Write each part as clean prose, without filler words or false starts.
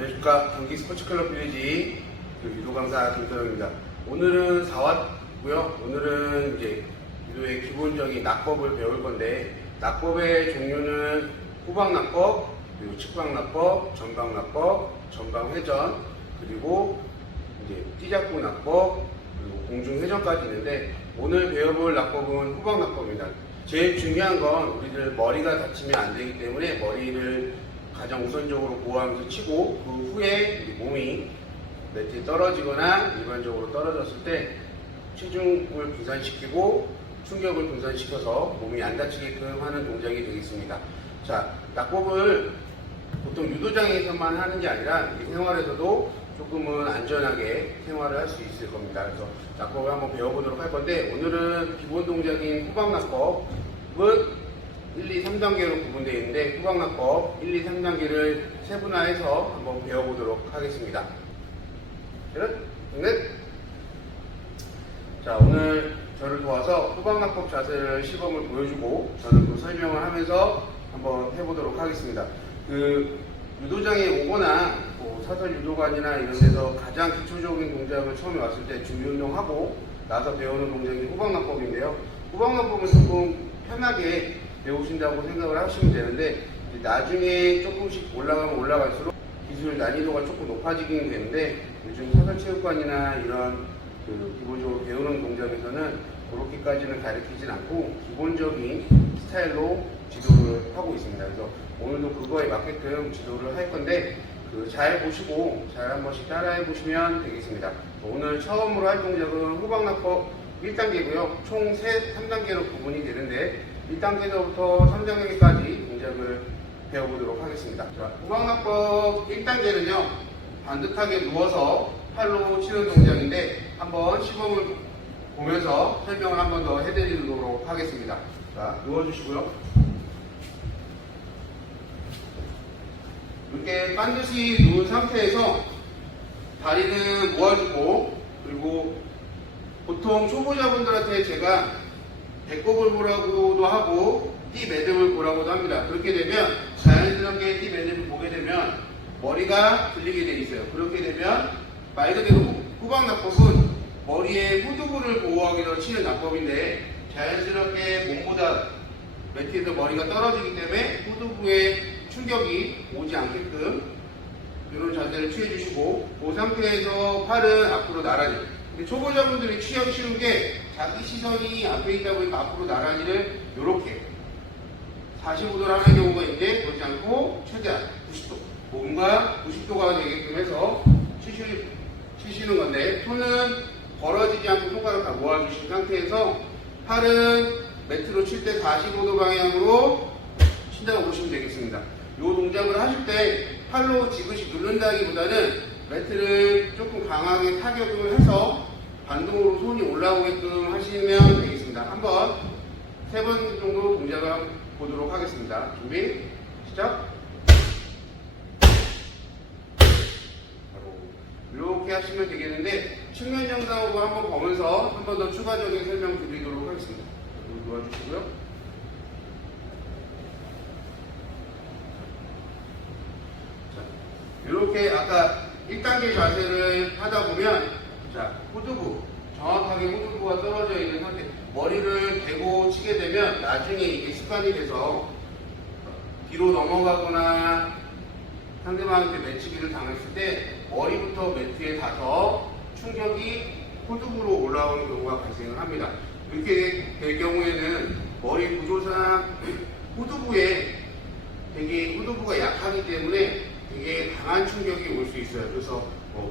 안녕하십니까. 경기 스포츠클럽 빌리지 유도 강사 김서영입니다. 오늘은 4화고요. 오늘은 이제 유도의 기본적인 낙법을 배울 건데, 낙법의 종류는 후방 낙법, 그리고 측방 낙법, 전방 낙법, 전방 회전, 그리고 이제 띠잡고 낙법, 그리고 공중 회전까지 있는데, 오늘 배워볼 낙법은 후방 낙법입니다. 제일 중요한 건 우리들 머리가 다치면 안 되기 때문에 머리를 가장 우선적으로 보호하면서 치고, 그 후에 몸이 매트에 떨어지거나 일반적으로 떨어졌을 때 체중을 분산시키고 충격을 분산시켜서 몸이 안 다치게끔 하는 동작이 되겠습니다. 자, 낙법을 보통 유도장에서만 하는 게 아니라 생활에서도 조금은 안전하게 생활을 할 수 있을 겁니다. 그래서 낙법을 한번 배워보도록 할 건데, 오늘은 기본 동작인 후방 낙법은 1, 2, 3단계로 구분되어 있는데, 후방 낙법 1, 2, 3단계를 세분화해서 한번 배워보도록 하겠습니다. 넷. 자, 오늘 저를 도와서 후방 낙법 자세를 시범을 보여주고 저는 그 설명을 하면서 한번 해보도록 하겠습니다. 그 유도장에 오거나 사설 유도관이나 이런 데서 가장 기초적인 동작을 처음에 왔을 때 준비 운동하고 나서 배우는 동작이 후방 낙법인데요. 후방 낙법은 조금 편하게 배우신다고 생각을 하시면 되는데, 나중에 조금씩 올라가면 올라갈수록 기술 난이도가 조금 높아지긴 되는데, 요즘 사설체육관이나 이런 기본적으로 배우는 동작에서는 그렇게까지는 가르치진 않고 기본적인 스타일로 지도를 하고 있습니다. 그래서 오늘도 그거에 맞게끔 지도를 할 건데, 잘 보시고 잘 한 번씩 따라해 보시면 되겠습니다. 오늘 처음으로 할 동작은 후방 낙법 1단계고요. 총 3단계로 구분이 되는데, 1단계부터 3단계까지 동작을 배워보도록 하겠습니다. 자, 후방 낙법 1단계는요, 반듯하게 누워서 팔로 치는 동작인데, 한번 시범을 보면서 설명을 한 번 더 해드리도록 하겠습니다. 자, 누워주시고요. 이렇게 반드시 누운 상태에서 다리는 모아주고, 그리고 보통 초보자분들한테 제가 배꼽을 보라고도 하고 띠 매듭을 보라고도 합니다. 그렇게 되면 자연스럽게 띠 매듭을 보게 되면 머리가 들리게 되어 있어요. 그렇게 되면 말 그대로 후방 낙법은 머리의 후두부를 보호하기 위해서 치는 낙법인데, 자연스럽게 몸보다 매트에서 머리가 떨어지기 때문에 후두부에 충격이 오지 않게끔 이런 자세를 취해주시고, 그 상태에서 팔은 앞으로 나란히. 근데 초보자분들이 취하기 쉬운 게, 자기 시선이 앞에 있다 보니까 앞으로 나란히를 이렇게 45도를 하는 경우가 있는데, 그렇지 않고 최대한 90도, 몸과 90도가 되게끔 해서 치시는 건데, 손은 벌어지지 않고 손가락 다 모아주신 상태에서 팔은 매트로 칠 때 45도 방향으로 친다고 보시면 되겠습니다. 이 동작을 하실 때 팔로 지그시 누른다기보다는 매트를 조금 강하게 타격을 해서 반동으로 손이 올라오게끔 하시면 되겠습니다. 한번 3번 정도 동작을 보도록 하겠습니다. 준비, 시작. 이렇게 하시면 되겠는데, 측면 영상으로 한번 보면서 한 번 더 추가적인 설명 드리도록 하겠습니다. 도와주시고요. 자, 이렇게 아까 1단계 자세를 하다 보면, 자, 후두부, 정확하게 후두부가 떨어져 있는 상태, 머리를 대고 치게 되면 나중에 이게 습관이 돼서 뒤로 넘어가거나 상대방한테 매치기를 당했을 때 머리부터 매트에 닿아서 충격이 후두부로 올라오는 경우가 발생을 합니다. 이렇게 될 경우에는 머리 구조상 후두부가 약하기 때문에 되게 강한 충격이 올 수 있어요. 그래서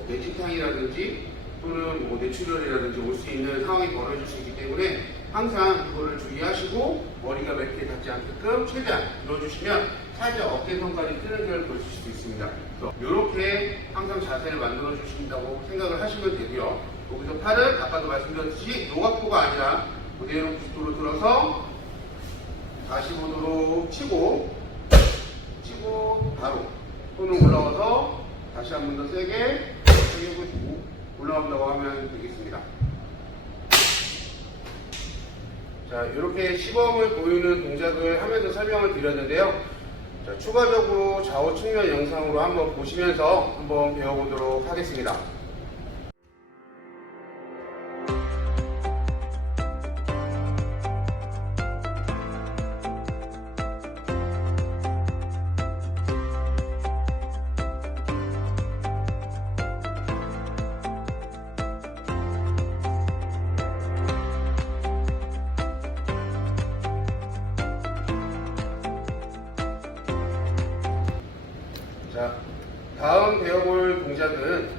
뇌진탕이라든지 또는 뇌출혈이라든지 올 수 있는 상황이 벌어질 수 있기 때문에 항상 그거를 주의하시고, 머리가 매트에 닿지 않게끔 최대한 들어주시면 살짝 어깨선까지 뜨는 걸 볼 수 있습니다. 그래서 이렇게 항상 자세를 만들어 주신다고 생각을 하시면 되고요. 여기서 팔은 아까도 말씀드렸듯이 노각부가 아니라 그대로 90도로 들어서 45도로 치고 바로 손을 올라와서 다시 한 번 더 세게 주고 올라온다고 하면 되겠습니다. 자, 이렇게 시범을 보이는 동작을 하면서 설명을 드렸는데요. 자, 추가적으로 좌우 측면 영상으로 한번 보시면서 한번 배워보도록 하겠습니다. 자, 다음 배워볼 동작은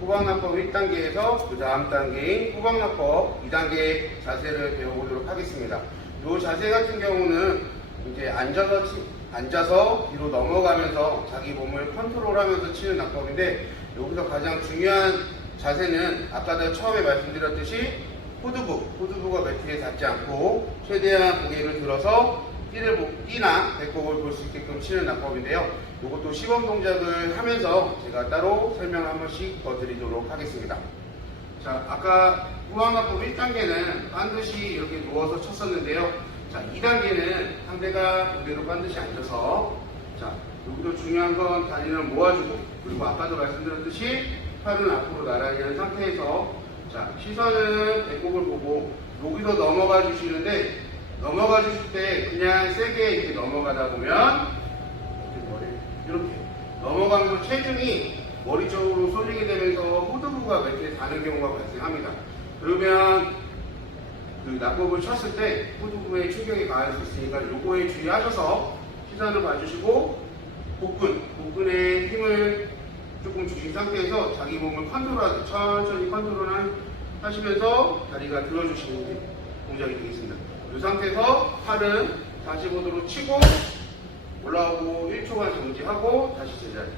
후방납법 1단계에서 그 다음 단계인 후방납법 2단계 자세를 배워보도록 하겠습니다. 이 자세 같은 경우는 이제 앉아서 뒤로 넘어가면서 자기 몸을 컨트롤하면서 치는 납법인데, 여기서 가장 중요한 자세는 아까도 처음에 말씀드렸듯이 호두부가 매트에 닿지 않고 최대한 고개를 들어서 띠나 배꼽을 볼 수 있게끔 치는 납법인데요. 이것도 시범 동작을 하면서 제가 따로 설명을 한 번씩 더 드리도록 하겠습니다. 자, 아까 후방납법 1단계는 반드시 이렇게 누워서 쳤었는데요. 자, 2단계는 상대가 그대로 반드시 앉아서, 자, 여기도 중요한 건 다리를 모아주고, 그리고 아까도 말씀드렸듯이 팔은 앞으로 나란히 한 상태에서, 자, 시선은 배꼽을 보고 여기서 넘어가 주시는데, 넘어가 주실 때 그냥 세게 이렇게 넘어가다 보면 이렇게 넘어가면서 체중이 머리 쪽으로 쏠리게 되면서 호두부가 매트에 닿는 경우가 발생합니다. 그러면 그 납법을 쳤을 때 호두부에 충격이 가할 수 있으니까 요거에 주의하셔서 시선을 봐주시고 복근에 힘을 조금 주신 상태에서 자기 몸을 천천히 컨트롤 하시면서 다리가 들어주시는 동작이 되겠습니다. 이 상태에서 팔은 45도로 치고 올라오고 1초간 정지하고 다시 제자리.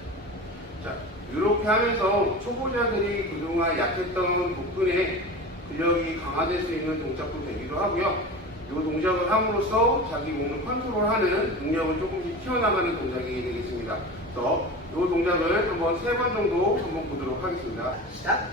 자, 이렇게 하면서 초보자들이 그동안 약했던 복근의 근력이 강화될 수 있는 동작도 되기도 하고요. 이 동작을 함으로써 자기 몸을 컨트롤하는 능력을 조금씩 키워나가는 동작이 되겠습니다. 그래서 이 동작을 한번 3번 정도 한번 보도록 하겠습니다. 시작!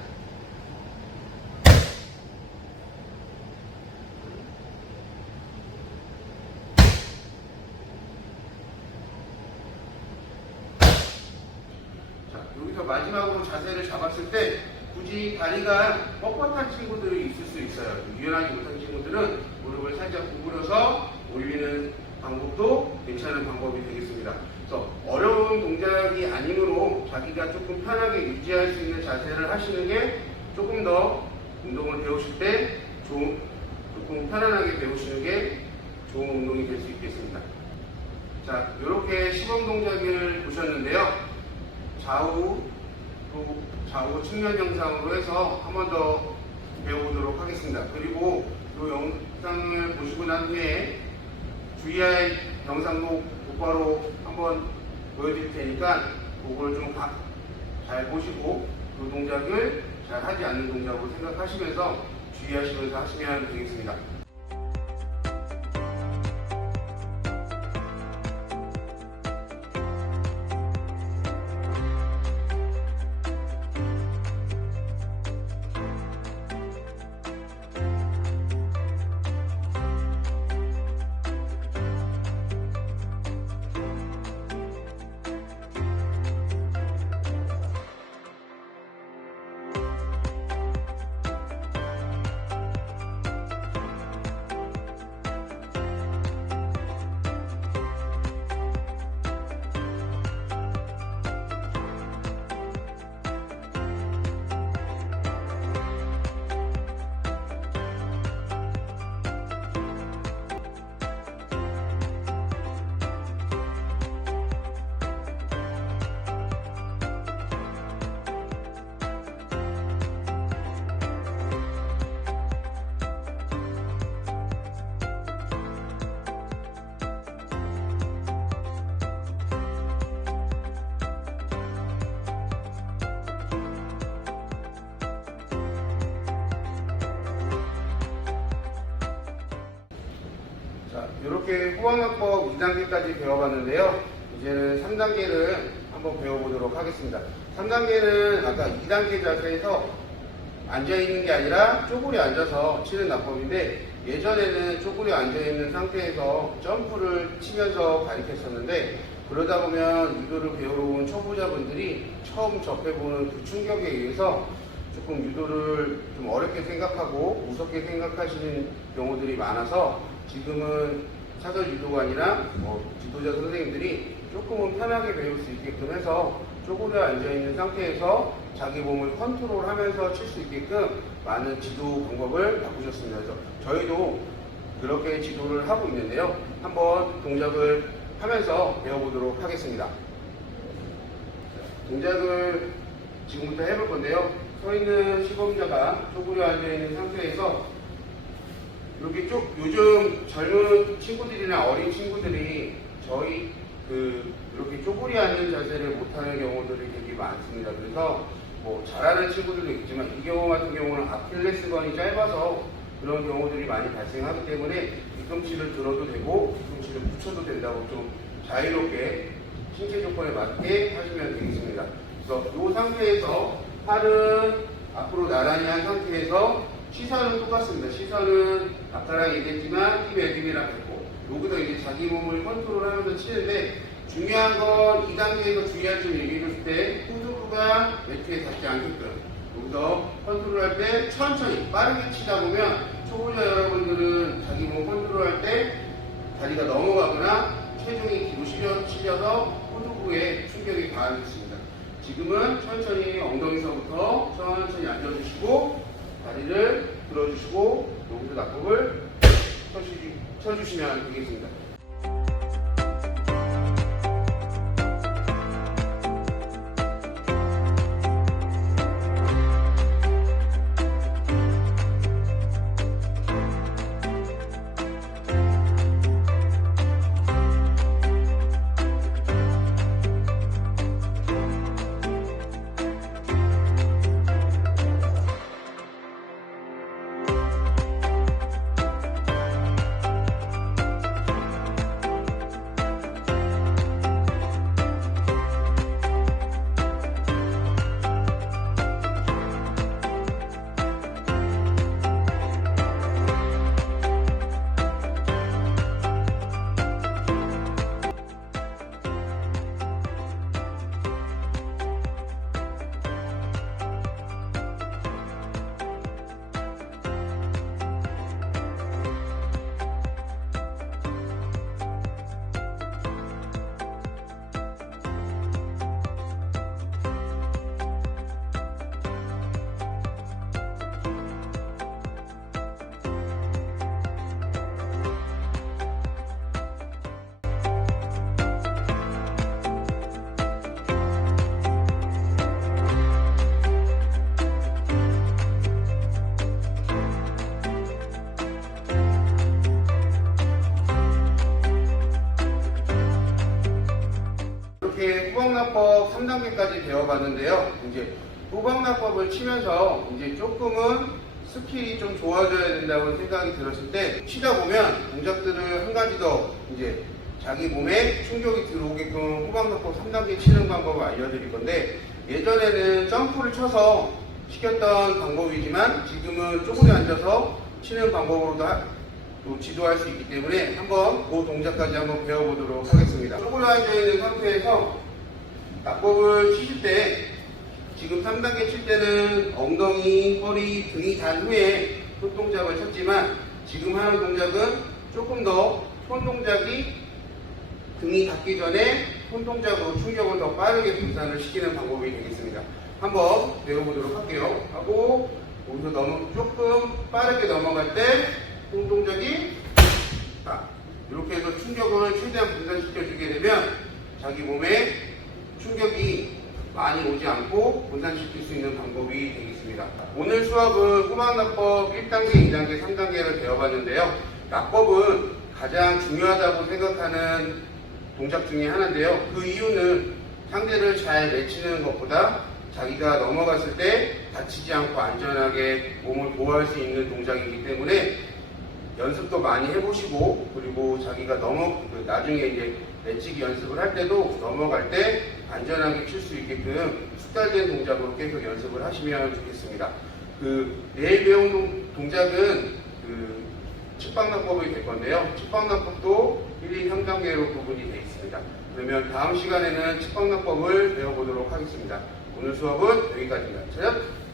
여기서 마지막으로 자세를 잡았을 때 굳이 다리가 뻣뻣한 친구들이 있을 수 있어요. 유연하지 못한 친구들은 무릎을 살짝 구부려서 올리는 방법도 괜찮은 방법이 되겠습니다. 그래서 어려운 동작이 아니므로 자기가 조금 편하게 유지할 수 있는 자세를 하시는 게 조금 더 운동을 배우실 때 조금 편안하게 배우시는 게 좋은 운동이 될 수 있겠습니다. 자, 이렇게 시범 동작을 보셨는데요. 좌우 측면 영상으로 해서 한 번 더 배워보도록 하겠습니다. 그리고 이 영상을 보시고 난 후에 주의할 영상도 곧바로 한번 보여드릴 테니까 그걸 좀 잘 보시고 그 동작을 잘 하지 않는 동작으로 생각하시면서 주의하시면서 하시면 되겠습니다. 이렇게 후방납법 2단계까지 배워봤는데요. 이제는 3단계를 한번 배워보도록 하겠습니다. 3단계는 아까 2단계 자세에서 앉아있는 게 아니라 쪼그려 앉아서 치는 납법인데, 예전에는 쪼그려 앉아있는 상태에서 점프를 치면서 가르쳤었는데, 그러다 보면 유도를 배우러 온 초보자분들이 처음 접해보는 그 충격에 의해서 조금 유도를 좀 어렵게 생각하고 무섭게 생각하시는 경우들이 많아서, 지금은 사설 유도관이나 지도자 선생님들이 조금은 편하게 배울 수 있게끔 해서 쪼그려 앉아있는 상태에서 자기 몸을 컨트롤하면서 칠 수 있게끔 많은 지도 방법을 바꾸셨습니다. 그래서 저희도 그렇게 지도를 하고 있는데요. 한번 동작을 하면서 배워보도록 하겠습니다. 동작을 지금부터 해볼 건데요. 서 있는 시범자가 쪼그려 앉아있는 상태에서 이렇게 요즘 젊은 친구들이나 어린 친구들이 저희 이렇게 쪼그려 앉는 자세를 못하는 경우들이 되게 많습니다. 그래서 잘하는 친구들도 있지만 이 경우 같은 경우는 아킬레스건이 짧아서 그런 경우들이 많이 발생하기 때문에 뒤꿈치를 들어도 되고 뒤꿈치를 붙여도 된다고 좀 자유롭게 신체 조건에 맞게 하시면 되겠습니다. 그래서 이 상태에서 팔은 앞으로 나란히 한 상태에서 시선은 똑같습니다. 시선은 아까랑 얘기했지만 힙에드미랑 했고, 여기서 이제 자기 몸을 컨트롤하면서 치는데, 중요한 건 2단계에서 주의할 점 얘기해줬을 때 후두부가 매트에 닿지 않게끔 여기서 컨트롤할 때 천천히 빠르게 치다 보면 초보자 여러분들은 자기 몸 컨트롤할 때 다리가 넘어가거나 체중이 뒤로 실려서 후두부에 충격이 가할 수 있습니다. 지금은 천천히 엉덩이서부터 천천히 앉아주시고 다리를 들어주시고 여기서 낙법을 쳐주시면 되겠습니다. 후방납법 3단계까지 배워봤는데요. 이제 후방납법을 치면서 이제 조금은 스킬이 좀 좋아져야 된다고 생각이 들었을 때, 치다 보면 동작들을 한 가지 더 이제 자기 몸에 충격이 들어오게끔 후방납법 3단계 치는 방법을 알려드릴 건데, 예전에는 점프를 쳐서 시켰던 방법이지만 지금은 쪼그려 앉아서 치는 방법으로도 지도할 수 있기 때문에 한번 그 동작까지 한번 배워보도록 하겠습니다. 쪼그려 앉아있는 상태에서 낙법을 치실 때, 지금 3단계 칠 때는 엉덩이, 허리, 등이 단 후에 손 동작을 쳤지만, 지금 하는 동작은 조금 더 손 동작이 등이 닿기 전에 손 동작으로 충격을 더 빠르게 분산을 시키는 방법이 되겠습니다. 한번 배워보도록 할게요. 하고 여기서 조금 빠르게 넘어갈 때 손 동작이 이렇게 해서 충격을 최대한 분산시켜주게 되면 자기 몸에 충격이 많이 오지 않고 분산시킬 수 있는 방법이 되겠습니다. 오늘 수업은 후방납법 1단계, 2단계, 3단계를 배워봤는데요. 낙법은 가장 중요하다고 생각하는 동작 중에 하나인데요. 그 이유는 상대를 잘 내치는 것보다 자기가 넘어갔을 때 다치지 않고 안전하게 몸을 보호할 수 있는 동작이기 때문에 연습도 많이 해보시고, 그리고 자기가 나중에 이제 내치기 연습을 할 때도 넘어갈 때 안전하게 칠 수 있게끔 숙달된 동작으로 계속 연습을 하시면 좋겠습니다. 내일 배운 동작은 측방납법이 될 건데요. 측방납법도 1, 2, 3단계로 구분이 되어 있습니다. 그러면 다음 시간에는 측방납법을 배워보도록 하겠습니다. 오늘 수업은 여기까지입니다. 차렷!